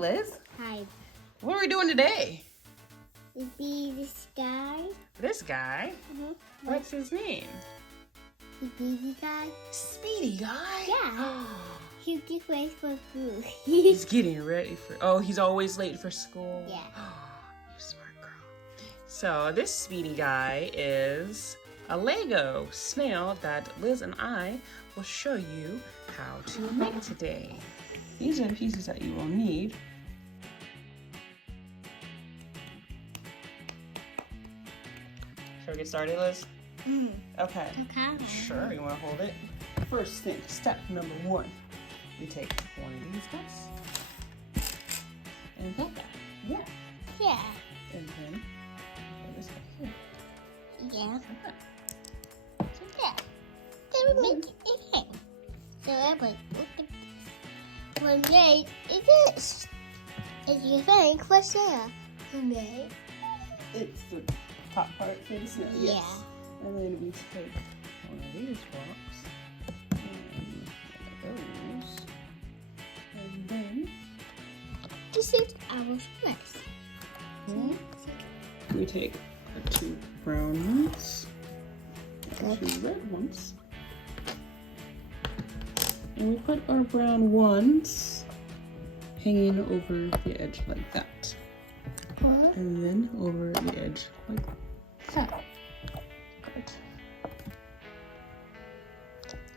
Liz. Hi. What are we doing today? It'd be this guy. This guy? What's his name? The baby guy. Speedy guy? Yeah. He just waits for food. He's getting ready for... Oh, he's always late for school. Yeah. You smart girl. So this Speedy guy is a Lego snail that Liz and I will show you how to make today. These are the pieces that you will need. Shall we get started, Liz? Okay. Okay. Sure, you want to hold it? First thing, step number 1. We take one of these guys and put that. Yeah. Yeah. And then put this back here. Yeah. Like that. Yeah. Then we make it again. So I put look at this. One day it is. And you think what's there? One day. It's the top part for the snail. Yeah. Yes. And then we take one of these blocks and those. And then This is our mess. we take our 2 brown ones and 2 red ones. And we put our brown ones hanging over the edge like that. And then over the edge like that. Good.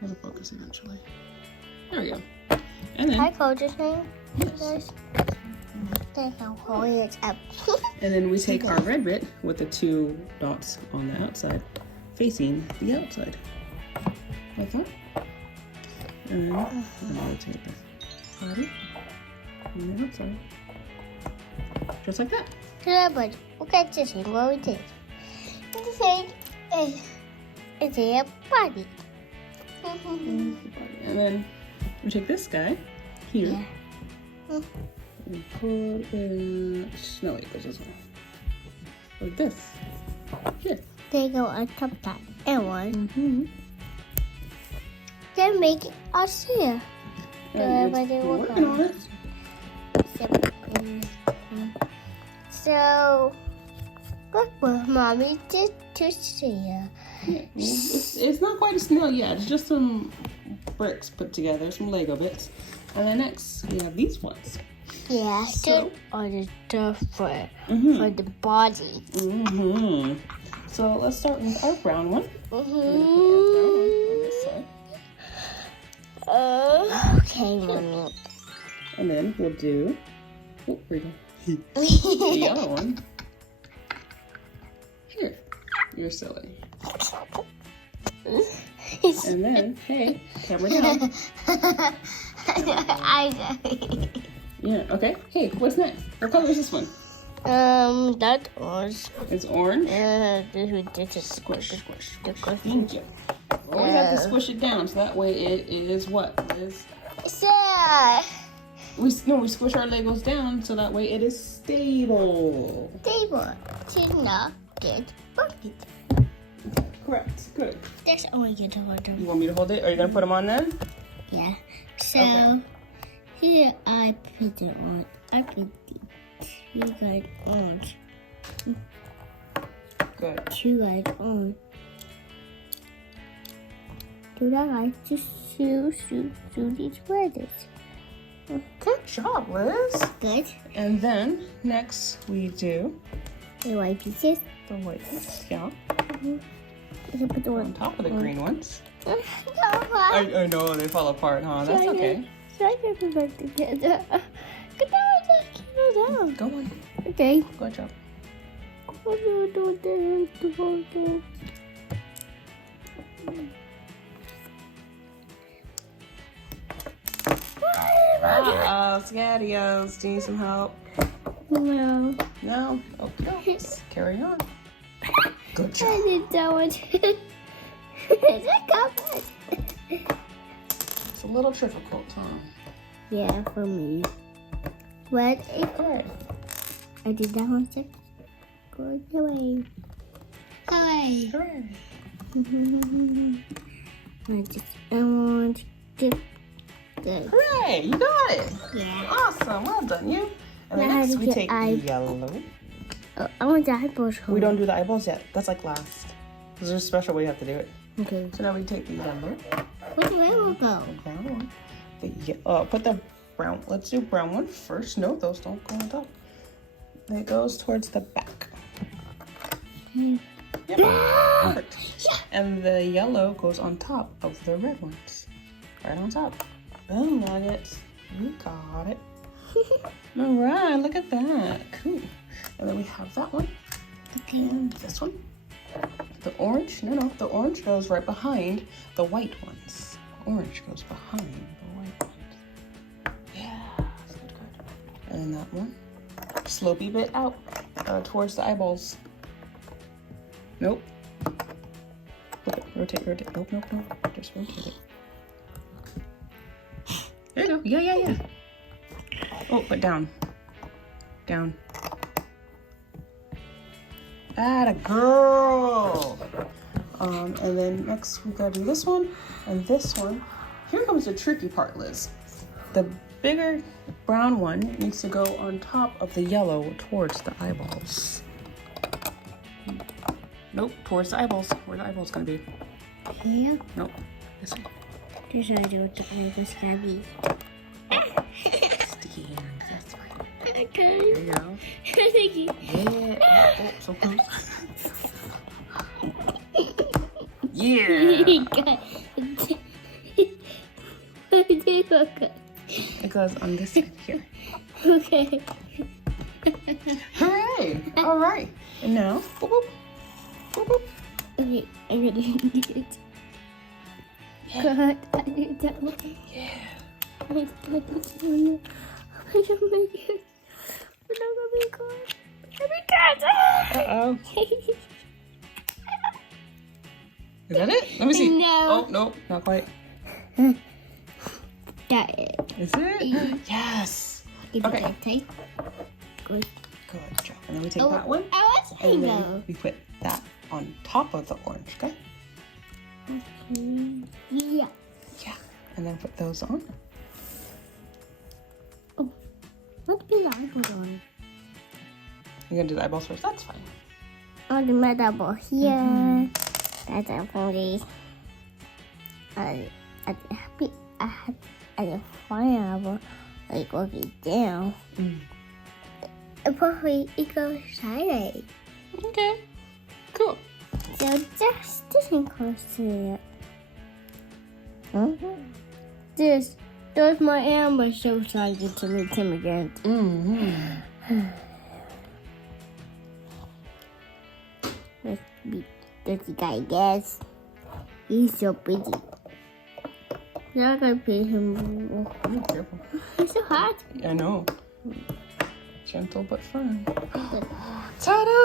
It'll focus eventually. There we go. And then, I called this name. yes. Then I'll hold it up. And then we take our red bit with the 2 dots on the outside facing the outside. Like that. And then we'll take the body on the outside. Just like that. But look at this thing, what we did. This thing is a body. And then we take this guy here and put in Snail goes as well. Like this. Here. They go on top of that. And one. Then make it us here. And Everybody we're will working go. on it. So, look what Mommy did to see her. Yeah, it's not quite a snail yet. It's just some bricks put together, some Lego bits. And then next, we have these ones. Yeah, So- on the dirt for the body. So let's start with our brown one. Okay, Mommy. And then we'll do, oh, here we go. The other one. Here, you're silly. And then, hey, camera down. Yeah, okay. Hey, what's next? What color is this one? That was It's orange. this is Squish, squish. squish. Thank you. Well, we have to squish it down so that way it is what? So, We squish our Legos down so that way it is stable. they were to not get bucket. Correct. Good. That's all I get to hold them. You want me to hold it? Are you gonna put them on then? Yeah. So Okay. here I put it on. I put the 2 guys on. Good. 2 guys on. Do that guys just shoot these weathers. Good job, Liz. Good. And then next we do The white pieces. the white ones. Yeah. I can put the On one. top of the green ones. No, I know they fall apart, huh? That's okay. So I can put back together. Good down. Go on. Okay. Good job. Scadios. Do you need some help? No. No? Okay. Let's carry on. Good I job. did that one. It's a couple. It's a little difficult, huh? Yeah, for me. But Good. I did that one too. Good away. Away. Hooray. I want to Good. Hooray! You got it. Yeah. Awesome. Well done, you. And then Now how next to we get take yellow. Oh, I want the eyeballs. We don't do the eyeballs yet. That's like last. There's a special way you have to do it. Okay. So now we take the yellow. Which way will go? The brown one. Put the brown. Let's do brown one first. No, those don't go on top. It goes towards the back. Yep. Perfect. Yeah. And the yellow goes on top of the red ones. Right on top. Boom, nuggets. We got it. All right, look at that. Cool. And then we have that one. Okay. And this one. The orange, no, the orange goes right behind the white ones. Orange goes behind the white ones. Yeah, good. And then that one. Slopey bit out towards the eyeballs. Nope. Flip it. Rotate. Nope. Just rotate it. There you go. Yeah. Oh, but down. Down. Atta girl. And then next we gotta do this one and this one. Here comes the tricky part, Liz. The bigger brown one needs to go on top of the yellow towards the eyeballs. Nope, towards the eyeballs. Where the eyeballs gonna be? Here? Nope. This way. This is what the eyeballs gonna be. Sticky hands. That's fine. Okay. There you go. Thank you. Yeah. Oh, so close. Yeah. It goes on this side here. Okay. Hooray! All right. And now, boop, boop, boop, boop. Okay, I'm gonna do it. God, I did that one. Yeah. I did that one. Oh my God. We're not gonna be good. Uh-oh. Is that it? Let me see. No. Oh, no, not quite. That it. Is it? Yes. Okay. Take. Good. Good job. And then we take that one. I was saying And though. then we put that on top of the orange, okay? Yeah. Yeah. And then put those on. Oh, what do the eyeballs on? You're gonna do the eyeballs first. That's fine. On the metal here. That's a body. I had a fire like walking down. And probably it goes sideways. Okay. Cool. So just sitting close to it. There's my arm was so excited to meet him again. Let's see, guy, guess. He's so busy. Now I gotta pay him. Oh, careful. It's so hot. I know. Gentle but firm. Ta-da!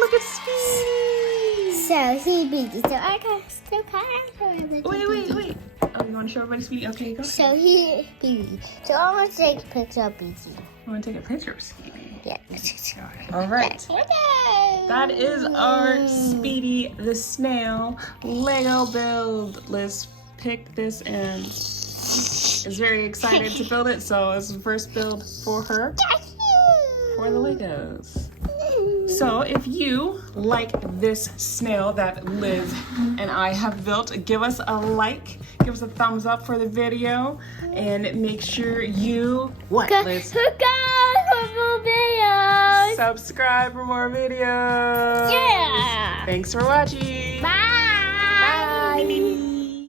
Look at Speedy! So he's busy. So I can still kind of. Wait. Oh, you want to show everybody Speedy? Okay, go. So he's busy. So I want to take a picture of busy. I want to take a picture of Speedy. Yeah. All right. Okay. That is our Speedy the Snail Lego build. Liz picked this and is very excited to build it. So it's the first build for her for the Legos. So if you like this snail that Liz and I have built, give us a like, give us a thumbs up for the video, and make sure you, what, Liz? For more videos. Subscribe for more videos. Yeah. Thanks for watching. Bye. Bye.